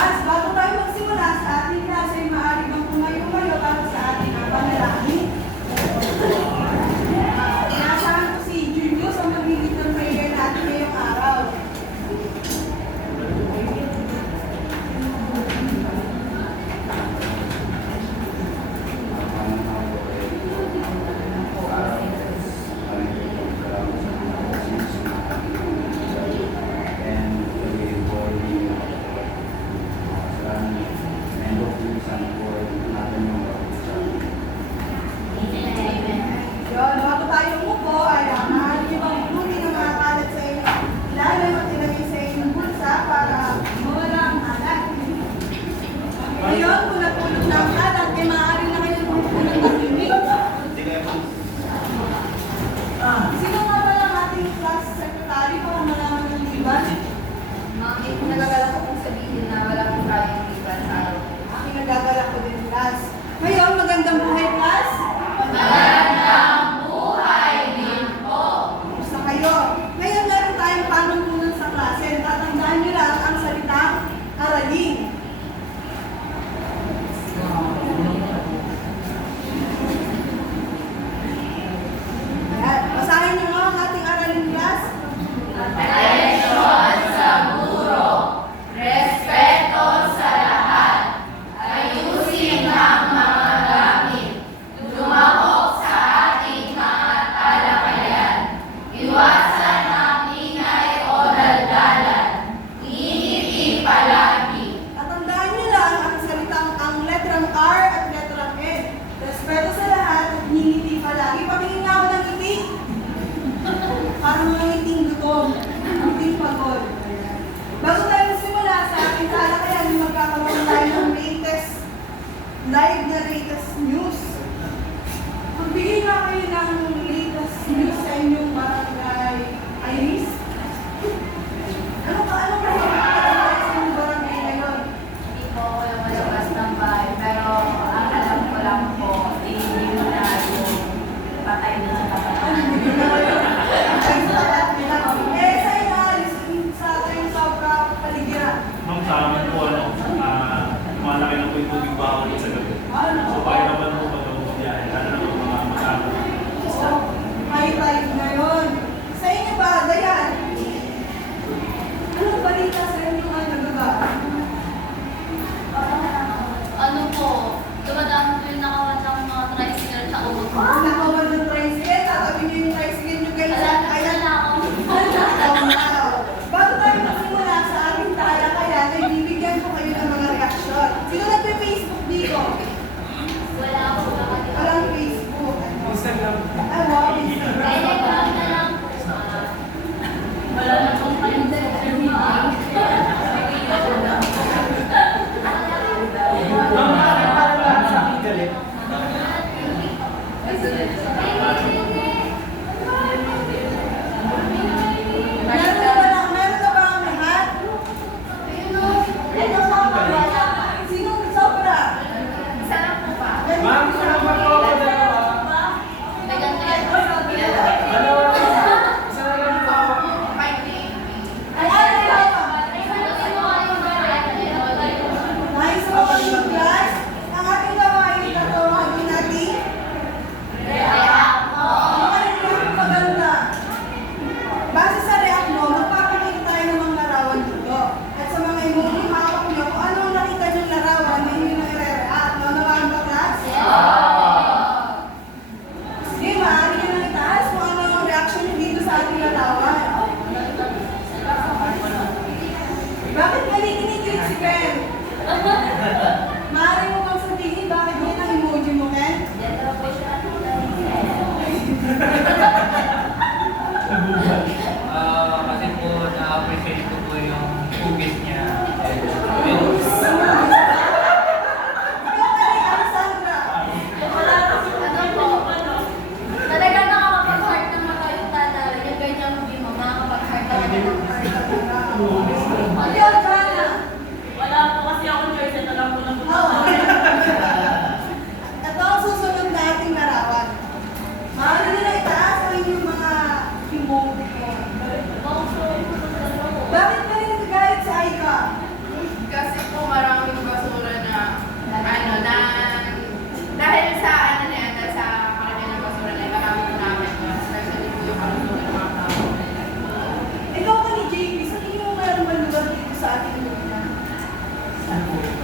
class. Bago tayo magsimula sa ating klase, maaari bang pumayo para sa ating panalangin? Inaasahan ko si Julius ang magiging ng prayer natin ngayong araw. Yun, bago tayo umupo, ay maaari niyo bang bunutin ang mga kalat sa inyong ilalim at ilagay sa inyong bulsa para mawala ang kalat. Ngayon, kung napulot na ang kalat, ay maaari na kayo pumupulot ng bibig. Sino nga ba lang ating class secretary para malaman ng liban? Nagagalak ko pong sabihin na wala pong kayang liban sa araw. Aking nagagalak ko din, class. Ngayon, magandang buhay, class. Magandang buhay din po. Gusto kayo. Ngayon, meron tayong panuntunan sa klase. Tatandaan nyo lang ang salitang aralin. Ayan. Basahin nyo nga ang ating aralin, class. Atensyon sa guro. Respeto sa lahat. Ayusin ang mga gamit. Lumahok sa ating mga talakayan. Iwasan ang ingay o daldalan. Ngingiti palagi. Tatandaan nyo lang ang salitang ang letrang R at letrang N. Respeto sa lahat at ngingiti palagi. Patingin nga ako ng ngiti. Parang mga ngiting gutom. Ngiting pagod. Bago tayo magsimula sa ating talakayan, magkakaroon tayo ng latest live na latest news. Magbigay nga kayo ng latest news sa inyong barangay Iris. Ano ba sa inyong barangay ngayon? Hindi po ako yung malabas ng bahay, pero ang alam ko lang po, hindi mo na yung patay na sa kapatid. Sa inyo, Alice, sa tayong sobra paligiran. Ma'am, sa amin po, malaki na po yung tubig bawal sa gabi. So, kaya naman po pag biyahe, lalo na po mga mag-aaral. May ride na yun. Sa inyo ba, Dayan? Anong balita sa inyo nga nagaba? Ano po, dumadami po yung nakawatang mga tricycle sa ubod ko. Nakawal ng tricycle, tatabi niyo yung tricycle niyo guys. Alam na ako. Bago tayo magsimula sa ating talakayan, ay bibigyan ko kayo ng mga reaksyon. Sino nagpe-Facebook dito? Wala ako nakatira. Walang Facebook. Instagram. Ay, wow, Instagram. Telegram na lang po. Wala na pong kayong social media. Meron na ba ang lahat? Sinong sobra? Isa lang po ba? Ma'am, kasama po ako dalawa. May ganito yan. Dalawa. Isa na lang po ako. Ay, ano ba? Nice mo kayo, class. Ang ating gawain ito, tawagin natin. Ano kayo yung maganda? Base sa react mo, magpapakita tayo ng mga larawan dito. At sa mga emoji, hawak nyo kung ano ang nakita nyo larawan na hindi na i-react. Naunawaan ba, class? Sige, maaari nyo nang itaas kung ano ang reaction nyo dito sa ating larawan. Bakit kinikinig yun si Ken? Maaari mo bang sabihin bakit yun ang emoji mo, Ken? Kasi po na-appreciate ko po yung hugis niya. Ikaw ka rin, Alessandra. Ano po? Talagang nakakapag-heart naman kayo tatay. Yung ganyan mo mo, makakapag-heart naman. Ayun, Jana. Wala po kasi akong choice. Ito lang po na po. Oo. Ito ang susunod na ating larawan. Maaari nyo na itaas ang inyong mga emoji mo.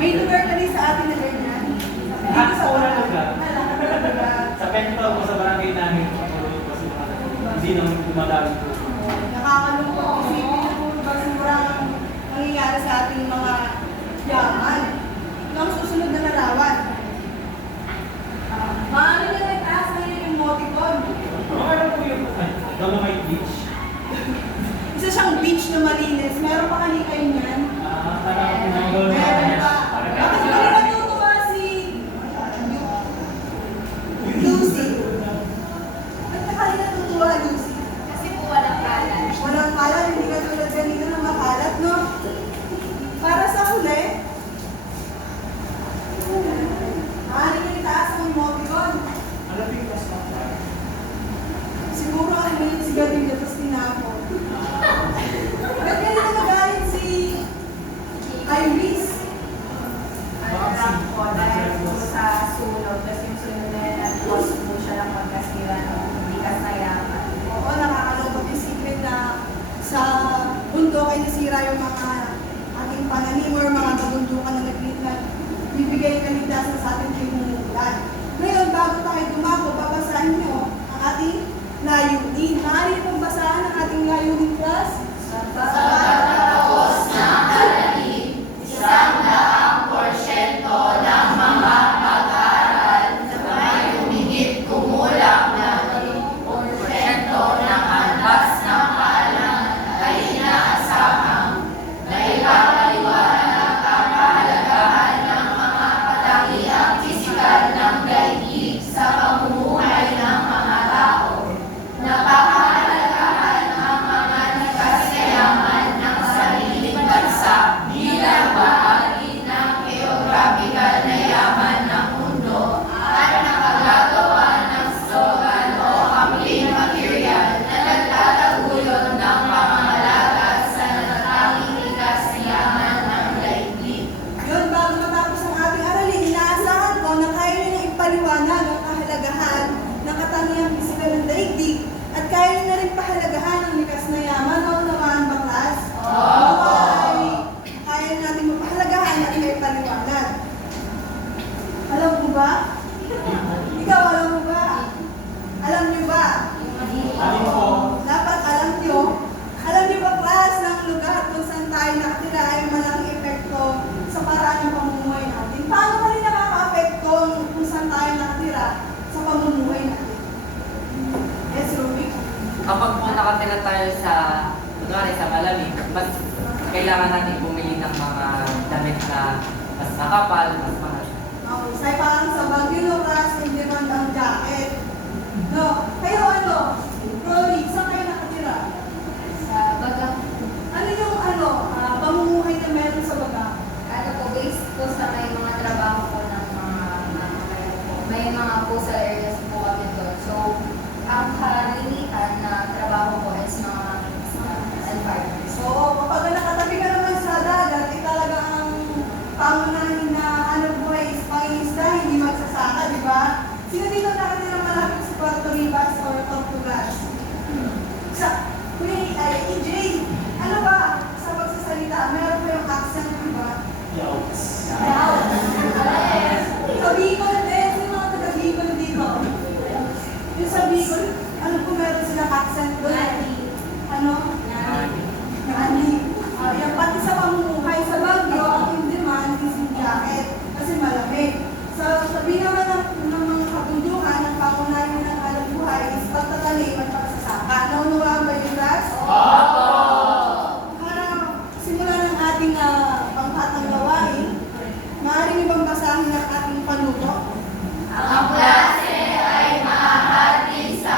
May lugar ka din sa atin na ganyan. Lahat po na lugar. Lahat na lugar. Sa pento po sa barangay namin, patulog po sa mga hindi naman dumadami po. Nakakalungkot isipin na po ba sobrang nangyayari sa ating mga yaman. Ang susunod na larawan. Maano na nagtaas ngayon yung moticon. Ano po yung Dolomite Beach? Isa siyang beach na malinis. Meron pa kanikay niyan. Parang pinagawin Meron niya. pa. Bakit ba rin natutuwa si Lucy? Ba't ka rin natutuwa, Lucy? Kasi po walang kalan. Walang kalat, hindi ka tulad kanina na makalat, no? Para sa huli, maaari na itaas ang emoticon. Ano po yung class number? Siguro ang minute si Galinda, tapos tinako. Ba't ganito magalit si Iris? Ano lang po, dahil po sa sunog. Tapos yung sunog na yun, nag-cause po siya ng pagkasira ng bigas na yaman. Oo, nakakalungkot yung secret na sa bundok ay nasira yung mga ating pananim or mga kabundukan na bibigay kaligtasan sa ating pinungulan. Ngayon, bago tayo dumako, babasahin nyo ang ating layunin. Maaari pong basahan ang ating layunin, class? Yun, bago matapos ang ating aralin, inaasahan ko na kaya nyo na ipaliwanag ang kahalagahan ng katangiang pisikal ng daigdig at kaya nyo na rin pahalagahan ang likas na yaman. O naman ba, class? Oo! Kaya natin mapahalagahan at ipaliwanag. Alam mo ba? Ikaw, alam mo ba? Alam nyo ba? Alin po? Dapat alam nyo. Alam nyo ba, class, ng lugar kung saan tayo nakatira ay malaking epekto sa paraan ng pamumuhay natin. Paano ba rin nakaka-apekto kung saan tayo nakatira sa pamumuhay natin? Yes, Rubik? Kapag po nakatira tayo sa, kunwari sa malamig, mas kailangan natin bumili ng mga damit na mas makapal, mas mahal. Say parang sa Baguio, no, class, hindi man ang jacket. No? Kayo ano? Rory, saan kayo nakatira? Sa bagang, Ano yung pamumuhay na meron sa baga? ano po, based po sa may mga trabaho po ng may mga coastal areas po kami doon. So, ang karanitan na trabaho po is mga environments. So, kapag nakatabi ka naman sa dagat, talaga ang pangunahin na buhay is pangingisda, hindi magsasaka, di ba? Sino dito nakatira malapit sa Puerto Ribas or Tortugas? EJ, ano ba sa pagsasalita? Meron ba yung accent, di ba? Yauts. Sa Bicol din, yung mga taga Bicol dito. Yung sa Bicol, ano po meron silang accent doon? Ano? Nani. Yan, pati sa pamumuhay sa Baguio, ang in demand is yung jacket kasi malamig. So, sabi naman ng mga kabundukan, ang pangunahin ng alam buhay is pagtatanim at pagsasaka. Naunuwaan ba yung class? Para simulan ng ating pangkatang gawain, maaaring ibang basahin ng ating panuto. Ang klase ay mahahati sa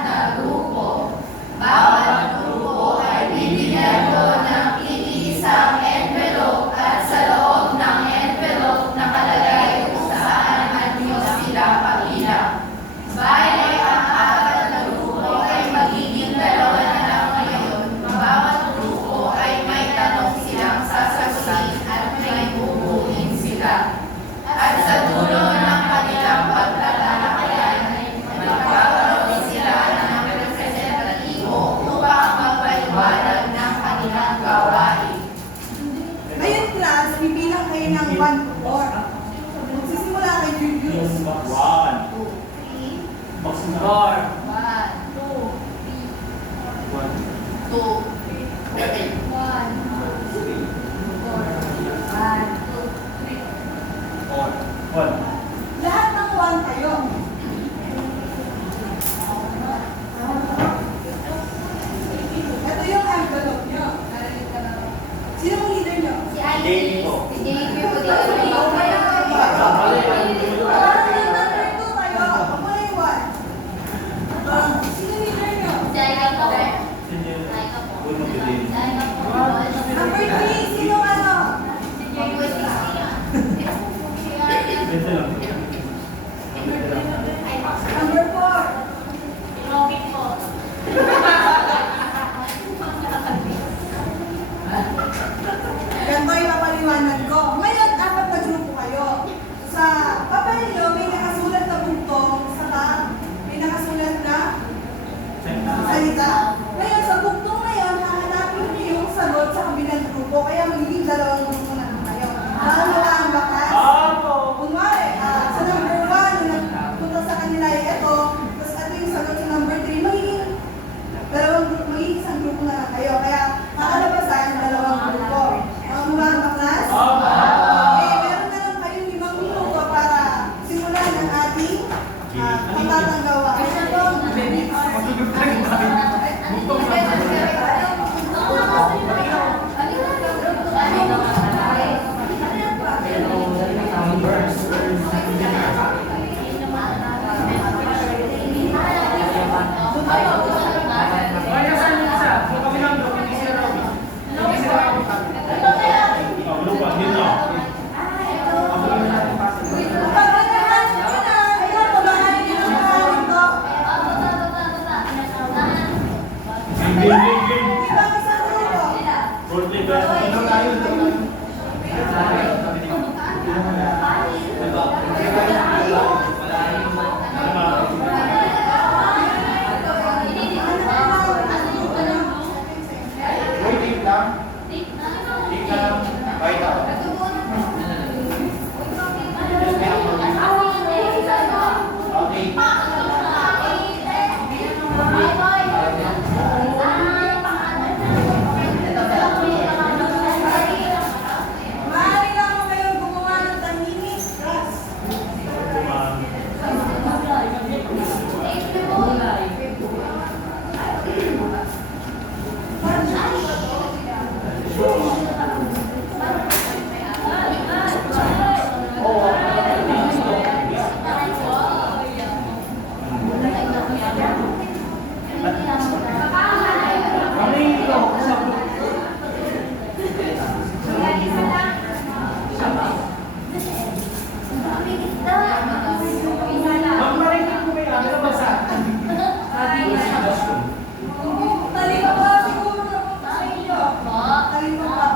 4 na grupo. Bawat grupo ay bibigyan ng iisang envelope at sa loob ng envelope nakalagay kung saan anyo sila pagilang. Bale, ang 4 na grupo ay magiging 2 na lang ngayon. Bawat grupo ay may tanong silang sasagutin at may bubuin sila. At sa dulo ng kanilang pagtatanong, kayo ng 1 to 4. Magsisimula kay Julius. 1. Box na. 1. Lahat ng 1 kayo. Ito yung envelope nyo. Sinong leader nyo? Jamie po. Parang yung number 2 kayo. Ako na yung 1. Sino leader nyo? Number 3, sino ano? Ito lang. Number 4. Ganito yung papaliwanag ko. Ngayon, 4 na grupo kayo. Sa papel nyo, may nakasulat na buntong, saka may nakasulat na salita. Ngayon, sa buntong na yun, hahanapin niyo yung sagot sa kabilang grupo. Kaya magiging 2 grupo na lang kayo. Dahil wala ang bakas. Kunwari, sa number 1, nung nagpunta sa kanila ay ito, tapos ito yung sagot sa number 3, magiging 2 grupo, magiging isang grupo na lang kayo. Kaya kakalabas tayo ng 2 grupo. Mga baklas? Okay, meron na lang kayong 5 minuto para simulan ang ating patatanggawan. Pagkakahan nyo na, ayun, pabahan nyo na ang ito. Ibang isang grupo. Maaari lang mo kayong gumawa ng tahimik. Ras. Talima ba? Siguro na po sa inyo. Talima ba?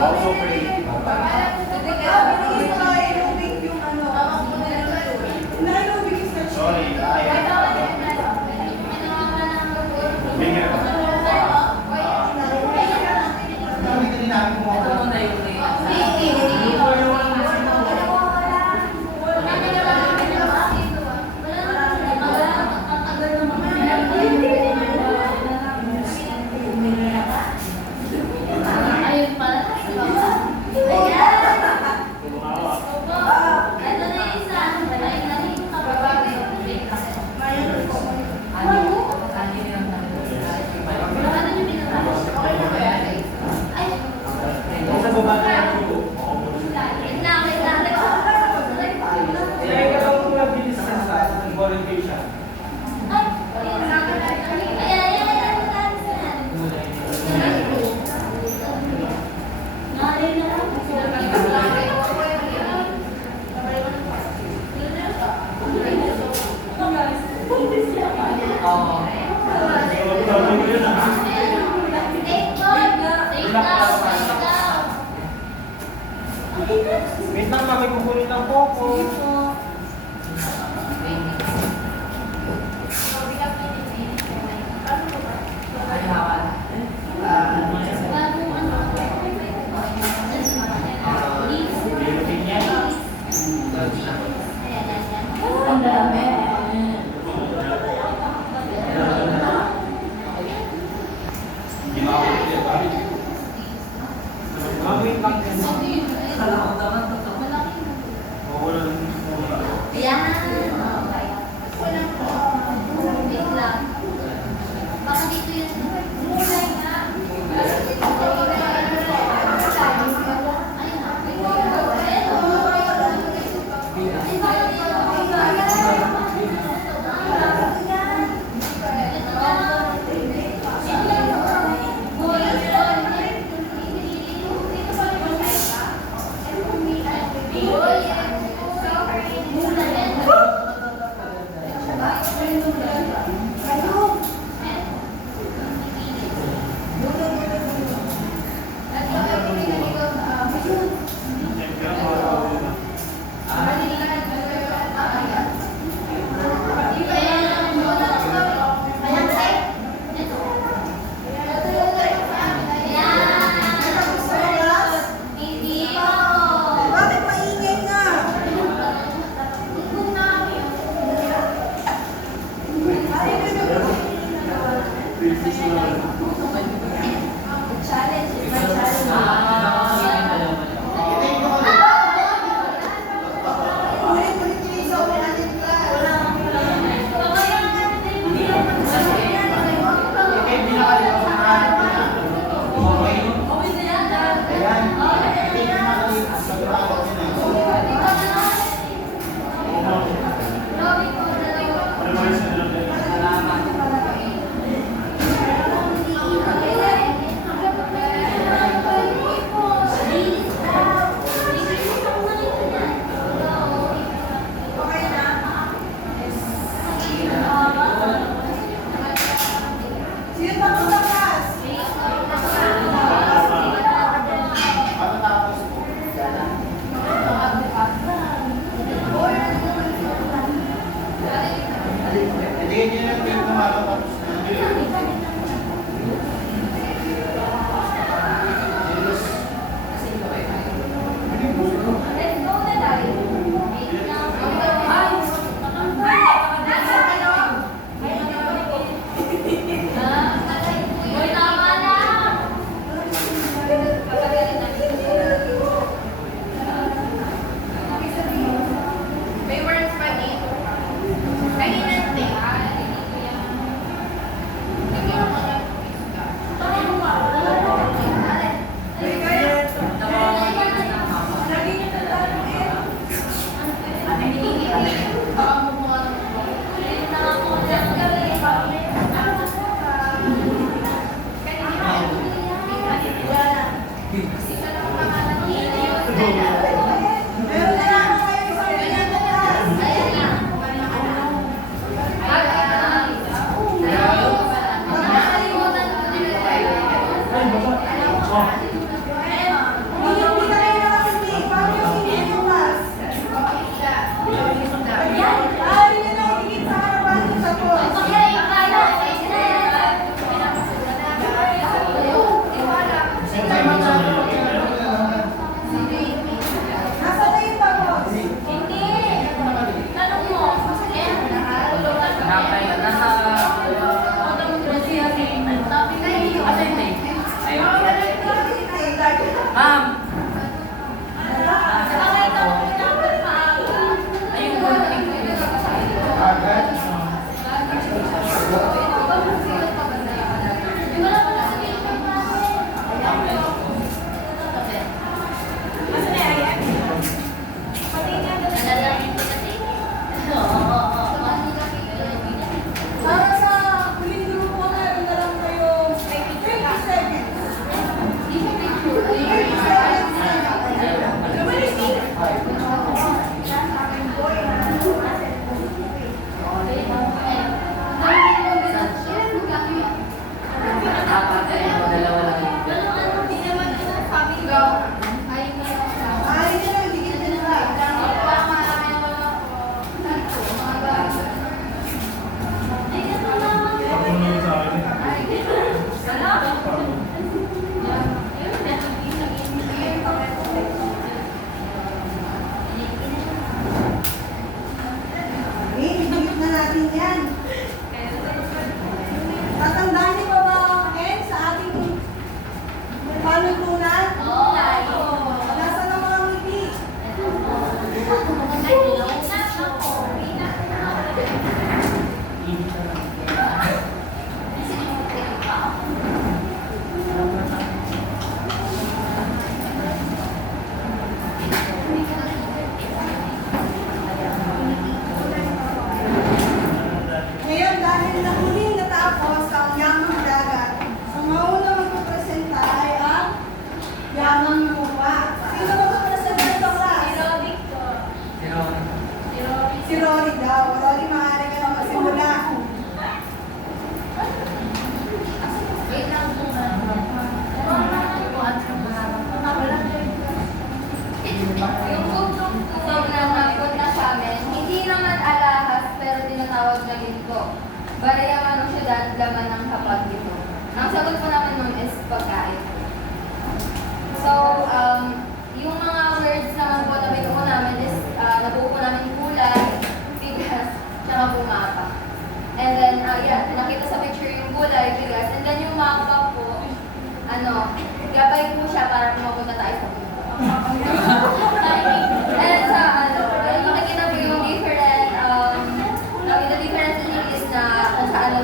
Also pray. Binigay sa aerobic yung ano. Na-aerobic yung stretch. Sorry. Bigyan. Ito muna yung reaction. Ayun pala, sa baba. Ayan. Tumawa. Ito na yung isa. Ayun na yung kababa. Ano yung Ano yung pinaka? Ay, Sa baba na yung dugo. wait lang, wait lang. Kaya ikaw lang kung nabilis ka sa volunteer siya. Ay, ayan, Oo. Sabi mo yun, ah. Wait lang, kami kukunin ng popo. Ay, hawa. Ang dami. Ginawa ko yan, pare. Wait lang. Kala ko naman totoo. Mawala ng muna. Ayan. Okay. Wait lang. Baka dito yun. Mulay nga. Bakit maingay nga?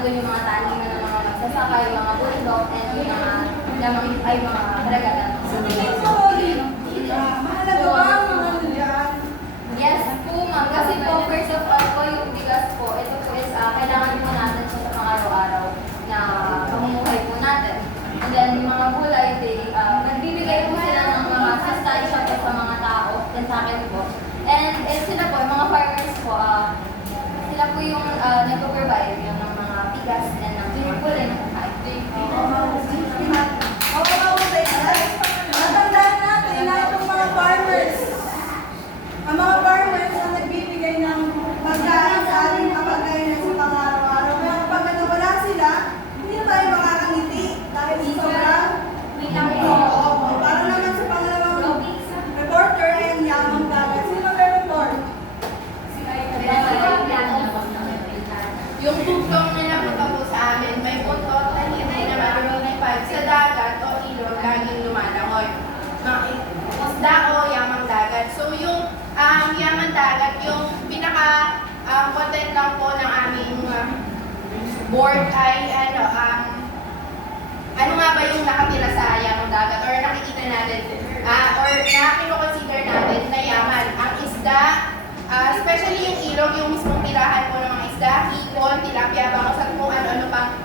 nandun yung mga taniman ng mga magsasaka, yung mga bundok, and yung mga lamang ay mga karagatan. Sa tingin mo, mahalaga ba ang mga ano dyan? Yes po ma'am, kasi po first of all po yung bigas po, ito po is kailangan po natin siya sa pang-araw-araw na pamumuhay po natin. And then yung mga gulay, nagbibigay po sila ng mga sustansya po sa mga tao, then sa akin po. And sila po, yung mga farmers po, sila po yung nag-provide yung ng mga bigas and ng mga gulay na kakain. Matandaan natin na itong mga farmers. Ang mga farmers ang nagbibigay ng pagkain sa ating kapagkainan sa pang-araw-araw. Kaya kapag nawala sila, hindi na tayo makakangiti dahil sa sobrang para naman sa pangalawang reporter ay ang yamang dagat. Sino mag-report? Yung tugtong na napunta po sa amin, may puntot na hindi na marunipad sa dagat o ilog laging lumalangoy. Isda o yamang dagat. So yung yamang dagat, yung pinaka-content lang po ng aming board ay ano nga ba yung nakatira sa yamang dagat or nakikita natin or na-consider natin na yaman. Ang isda, especially yung ilog, yung mismong tirahan po ng mga isda, hipon, tilapia, bangos at kung ano-ano pang